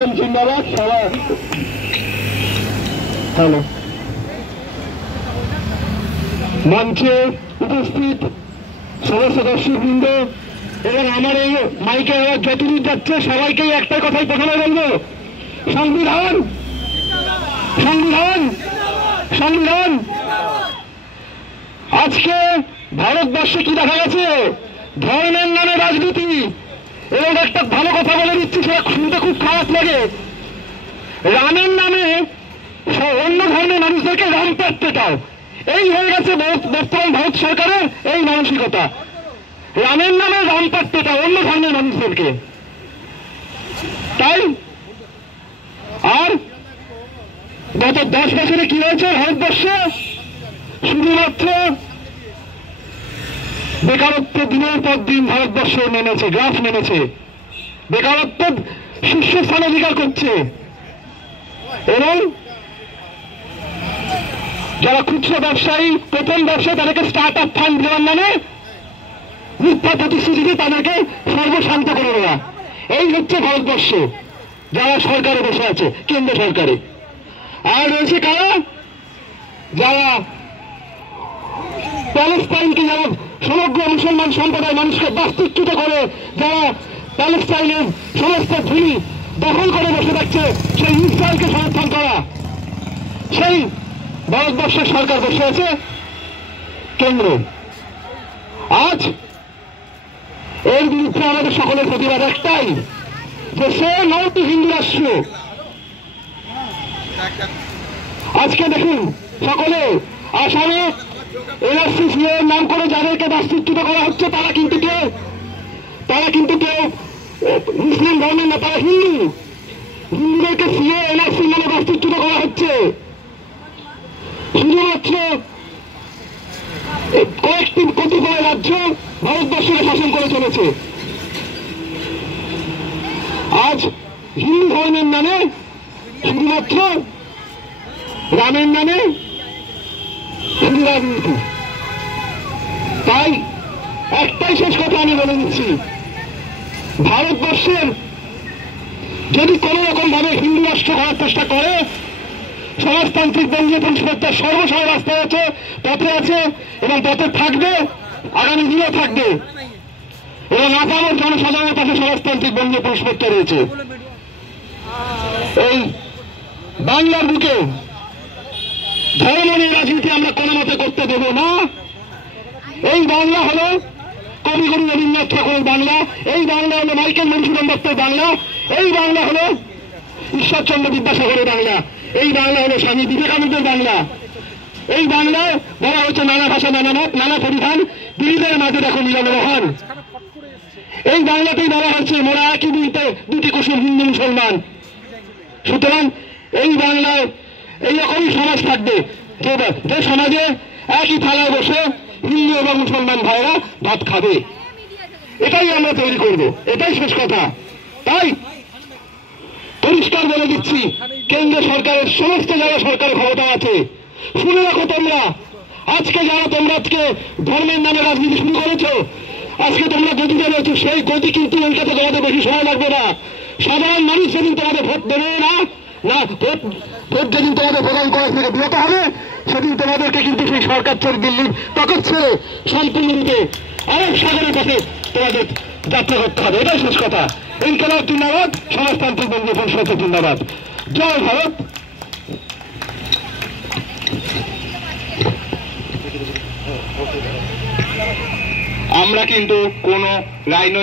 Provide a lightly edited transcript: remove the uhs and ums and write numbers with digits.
जिंदाबाद सभा हेलो मंचे उपस्थित समस्त दर्शकवृंद এবং আমার এই মাইকে আওয়াজ যতদূর যাচ্ছে সবাইকেই একটাই কথাই প্রথমে বলবো, সংবিধান সংবিধান সংবিধান। আজকে ভারতবর্ষে কি দেখা গেছে? ধর্মের নামে রাজনীতি। এবং একটা ভালো কথা বলে দিচ্ছি, সেটা শুনতে খুব খারাপ লাগে। রামের নামে অন্য ধর্মের মানুষদেরকে রাম পেটাও, এই হয়ে গেছে বর্তমান ভারত সরকারের এই মানসিকতা। রামের নামে রাম পেটাও অন্য ধর্মের মানুষদেরকে। তাই আর গত 10 বছরে কি হয়েছে ভারতবর্ষে? শুধুমাত্র বেকারত্ব দিনের পর দিন ভারতবর্ষে নেমেছে, গ্রাফ নেমেছে। বেকারত্ব শীর্ষস্থান অধিকার করছে এবং যারা খুচরো ব্যবসায়ী, প্রথম ব্যবসায়ী, তাদেরকে স্টার্ট আপ ফান্ড দেওয়ার নামে মিথ্যা প্রতিশ্রুতি দিয়ে তাদেরকে সর্বশান্ত করে দেওয়া। এই হচ্ছে ভারতবর্ষ, যারা সরকারে বসে আছে, কেন্দ্র সরকারে। আর রয়েছে কারা? যারা প্যালেস্টাইনকে, যারা সমগ্র মুসলমান সম্প্রদায় মানুষকে বাস্তুচ্যুত করে, যারা প্যালেস্টাইনের সমস্ত ভূমি দখল করে বসে থাকছে, সেই ইসরায়েলকে সমর্থন করা, সেই ভারতবর্ষের সরকার বসে আছে কেন্দ্র। আজ এর বিরুদ্ধে আমাদের সকলের প্রতিবাদ একটাই, যে সে নয়টি হিন্দু রাষ্ট্র। আজকে দেখুন সকলে আসামে এনআরসি এর নাম করে যাদেরকে বাস্তুচ্যুত করা হচ্ছে, তারা কিন্তু কেউ মুসলিম ধর্মের না, তারা হিন্দু। হিন্দুদেরকে সিএ এনআরসি নামে বাস্তুচ্যুত করা হচ্ছে। শুধুমাত্র কয়েকটি কতিপয় রাজ্য ভারতবর্ষকে শাসন করে চলেছে। আজ হিন্দু ধর্মের নামে, শুধুমাত্র রামের নামে হিন্দু রাজনীতি। তাই একটাই শেষ কথা আমি বলে দিচ্ছি, ভারতবর্ষের যদি কোন রকম ভাবে হিন্দু রাষ্ট্র করার চেষ্টা করে, সমাজতান্ত্রিক বঙ্গীয় পরিষদের সর্বসময় রাস্তায় আছে, পথে আছে এবং পথে থাকবে, আগামী দিনেও থাকবে। এবং আপামর জনসাধারণের পাশে সমাজতান্ত্রিক বঙ্গীয় পরিষদটা রয়েছে। এই বাংলার বুকে ধর্ম নিয়ে রাজনীতি আমরা কোনো মতে করতে দেব না। এই বাংলা হলো কবিগুরু রবীন্দ্রনাথ ঠাকুরের বাংলা, এই বাংলা হলো মাইকেল মধুসূদন দত্তের বাংলা, এই বাংলা হলো ঈশ্বরচন্দ্র বিদ্যাসাগরের বাংলা, এই বাংলা হলো স্বামী বিবেকানন্দের বাংলা। এই বাংলায় বলা হচ্ছে নানা ভাষা, নানা মত, নানা পরিধান, বিবিধের মাঝে দেখো মিলন মহান। এই বাংলাতেই বলা হচ্ছে মোরা একই দুইতে দুটি কুসুম, হিন্দু মুসলমান। সুতরাং এই বাংলায় এইরকমই সমাজ থাকবে, যে সমাজে একই থালায় বসে হিন্দু এবং মুসলমান ভাইরা ভাত খাবে। এটাই আমরা তৈরি করব, এটাই শেষ কথা। তাই পরিষ্কার বলে দিচ্ছি, কেন্দ্র সরকারের সমস্ত জায়গায় সরকারের ক্ষমতা আছে। শুনে রাখো তোমরা, আজকে ধর্মের নামে রাজনীতি শুরু করেছো, আজকে তোমরা গতিতে রয়েছো, সেই গতি কিন্তু উল্টাতে তোমাদের বেশি সময় লাগবে না। সাধারণ মানুষ যেদিন তোমাদের ভোট দেবে না, ভোট যেদিন তোমাদের প্রদান করা থেকে বিরত হবে, সেদিন তোমাদেরকে কিন্তু সেই সরকার ছেড়ে, দিল্লির পকেট ছেড়ে সম্পূর্ণরূপে আরেক সাগরের পথে তোমাদের যাত্রা করতে হবে। এটাই শেষ কথা। ইনকিলাব জিন্দাবাদ, সমাজতান্ত্রিক বঙ্গীয় পরিষদ জিন্দাবাদ। জয় ভারত। আমরা কিন্তু কোন রাজনৈতিক